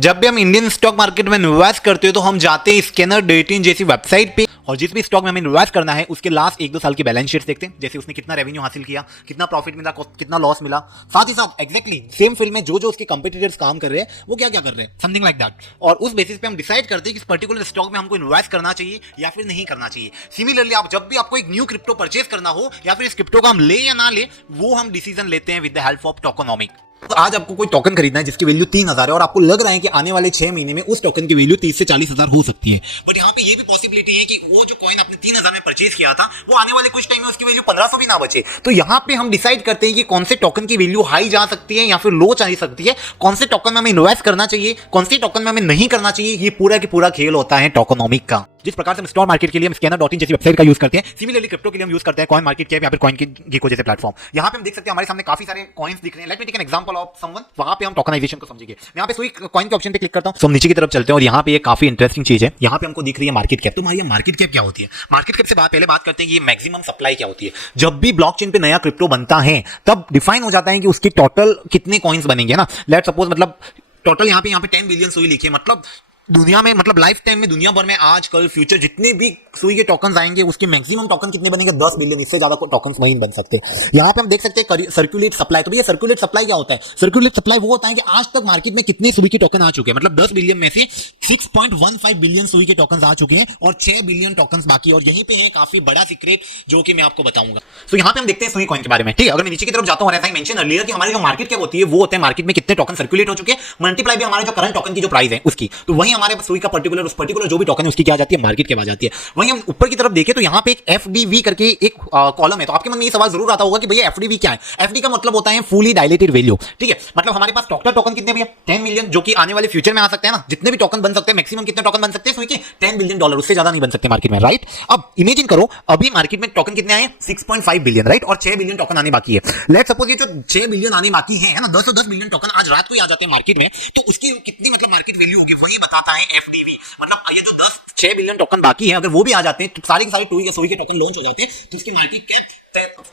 जब भी हम इंडियन स्टॉक मार्केट में इन्वेस्ट करते हैं तो हम जाते हैं स्कैनर डेटिंग जैसी वेबसाइट पे और जिस भी स्टॉक में हमें इन्वेस्ट करना है उसके लास्ट 1-2 साल की बैलेंस शीट देखते हैं, जैसे उसने कितना रेवेन्यू हासिल किया, कितना प्रॉफिट मिला, कितना लॉस मिला, साथ ही साथ एक्जैक्टली सेम फील्ड में जो जो उसके कंपटीटर्स काम कर रहे हैं वो क्या क्या कर रहे हैं, समथिंग लाइक दैट। और उस बेसिस पे हम डिसाइड करते हैं कि इस पर्टिकुलर स्टॉक में हमको इन्वेस्ट करना चाहिए या फिर नहीं करना चाहिए। सिमिलरली आप जब भी आपको एक न्यू क्रिप्टो परचेस करना हो या फिर इस क्रिप्टो का हम ले या ना ले, वो हम डिसीजन लेते हैं विद द हेल्प ऑफ टोकेनोमिक। तो आज आपको कोई टोकन खरीदना है जिसकी वैल्यू 3000 है और आपको लग रहा है कि आने वाले 6 महीने में उस टोकन की वैल्यू 30 से 40 हजार हो सकती है, बट यहाँ पे ये भी पॉसिबिलिटी है कि वो जो कॉइन आपने 3000 में परचेज किया था वो आने वाले कुछ टाइम में उसकी वैल्यू 1500 भी ना बचे। तो यहाँ पे हम डिसाइड करते हैं कि कौन से टोकन की वैल्यू हाई जा सकती है या फिर लो जा सकती है, कौन से टोकन में हमें इन्वेस्ट करना चाहिए, कौन से टोकन में हमें नहीं करना चाहिए। ये पूरा की पूरा खेल होता है टोकेनोमिक का। जिस प्रकार से हम स्टॉक मार्केट के लिए हम स्कैनर.इन जैसी वेबसाइट का यूज करते हैं, सिमिलरली क्रिप्टो के लिए हम यूज करते हैं कॉइन मार्केट कैप या फिर कॉइन गेको जैसे प्लेटफॉर्म। यहाँ पे हम देख सकते हैं हमारे सामने काफी सारे कॉइन्स दिख रहे हैं। Let me take an example of someone, वहां पे हम टोकनाइजेशन को समझेंगे। यहाँ पे सुई कॉइन के ऑप्शन पे क्लिक करता हूं, तो हम नीचे की तरफ चलते हैं और यहाँ पे एक काफी इंटरेस्टिंग चीज है। यहाँ पे हमको दिख रही है मार्केट कैप। तो हमारी मार्केट कैप क्या होती है? मार्केट कैप से पहले बात करते हैं कि ये मैक्सिमम सप्लाई क्या होती है। जब भी ब्लॉकचेन पे नया क्रिप्टो बनता है तब डिफाइन हो जाता है कि उसकी टोटल कितने कॉइन्स बनेंगे ना। लेट सपोज मतलब टोटल यहाँ पे 10 बिलियन सुई लिखी है, मतलब दुनिया में, मतलब लाइफ टाइम में दुनिया भर में आज कल फ्यूचर जितने भी सुई के टोकन आएंगे उसके मैक्सिमम टोकन कितने बनेंगे? 10 बिलियन। इससे ज्यादा टोकन नहीं बन सकते। यहाँ पे हम देख सकते हैं सर्कुलेट सप्लाई। तो भैया सर्कुलेट सप्लाई क्या होता है? सर्कुलेट सप्लाई वो होता है कि आज तक मार्केट में कितने सुई के टोकन आ चुके हैं, मतलब 10 बिलियन में से 6.15 बिलियन सुई के टोकन आ चुके हैं और 6 बिलियन टोकन बाकी। और यहीं पे है काफी बड़ा सीक्रेट जो कि मैं आपको बताऊंगा। तो यहाँ पे हम देखते हैं सुई कॉइन के बारे में। ठीक है, अगर मैं नीचे की तरफ जाता हूँ, ऐसा ही मेंशन अर्लियर कि हमारी जो मार्केट क्या होती है वो होता है मार्केट में कितने टोकन सर्कुलेट हो चुके हैं मल्टीप्लाई भी हमारे जो करंट टोकन की जो प्राइस है उसकी। तो वही हमारे सुई का पर्टिकुलर जो भी टोकन है उसकी क्या आ जाती है? मार्केट कैप आ जाती है। वहीं हम ऊपर की तरफ देखें तो यहाँ पे एक एफडीवी करके एक कॉलम है। तो आपके मन में ये सवाल जरूर आता होगा कि भैया एफडीवी क्या है? एफडी का मतलब होता है फुली डायलेटेड वैल्यू। ठीक है, मतलब हमारे पास टोकन कितने भैया? 10 मिलियन, जो कि आने वाले फ्यूचर में आ सकते हैं ना। जितने भी टोकन बन सकते हैं, मैक्सिमम कितने टोकन बन सकते हैं? 10 बिलियन डॉलर, उससे ज्यादा नहीं बन सकते मार्केट में, राइट? अब इमेजिन करो अभी मार्केट में टोकन कितने आए? 6.5 बिलियन, राइट? और 6 बिलियन टोकन आने बाकी है। लेट्स सपोज ये जो 6 बिलियन आने बाकी है ना, 10 बिलियन टोकन आज रात को ही आ जाते हैं मार्केट में, तो उसकी कितनी मतलब मार्केट वैल्यू होगी वही बताता है एफडीवी। मतलब ये जो 6 बिलियन टोकन बाकी है, अगर वो भी आ जाते हैं तो सारे के सारे सुई के टोकन लॉन्च हो जाते हैं तो इसकी मार्केट कैप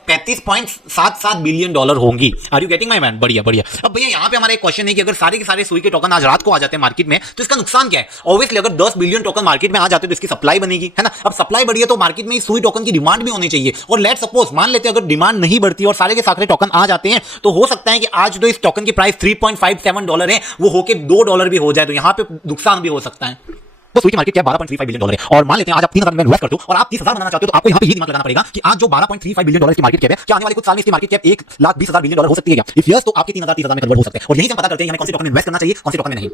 35.77 बिलियन डॉलर होंगी। Are you getting my man? बढ़िया बढ़िया। अब भैया यहाँ पे हमारा एक क्वेश्चन है कि अगर सारे के सारे सुई के टोकन आज रात को आ जाते हैं मार्केट में तो इसका नुकसान क्या है? ऑब्वियसली अगर 10 बिलियन टोकन मार्केट में आ जाते हैं तो इसकी सप्लाई बनेगी, है ना। अब सप्लाई बढ़ी है तो मार्केट में सुई टोकन की डिमांड भी होनी चाहिए। और लेट सपोज मान लेते हैं अगर डिमांड नहीं बढ़ती और सारे के सारे टोकन आ जाते हैं तो हो सकता है कि आज जो इस टोकन की प्राइस 3.57 डॉलर है वो होके $2 भी हो जाए, तो यहाँ पे नुकसान भी हो सकता है। तो सुई की मार्केट कैप 12.35 बिलियन डॉलर है और मान लेते हैं आज आप 3000 में इन्वेस्ट करते हो और आप 30,000 बनाना चाहते हो तो आपको यहाँ पे ये दिमाग लगाना पड़ेगा कि आज जो 12.35 बिलियन डॉलर की मार्केट कैप है, क्या आने वाले कुछ साल में इसकी मार्केट कैप 1,20,000 बिलियन डॉलर हो सकती है क्या? इफ यस तो आपके 3000 में कन्वर्ट हो सकते हैं। और यही हम पता करते हैं हमें कौन से टोकन में इन्वेस्ट करना चाहिए, कौन से टोकन में नहीं।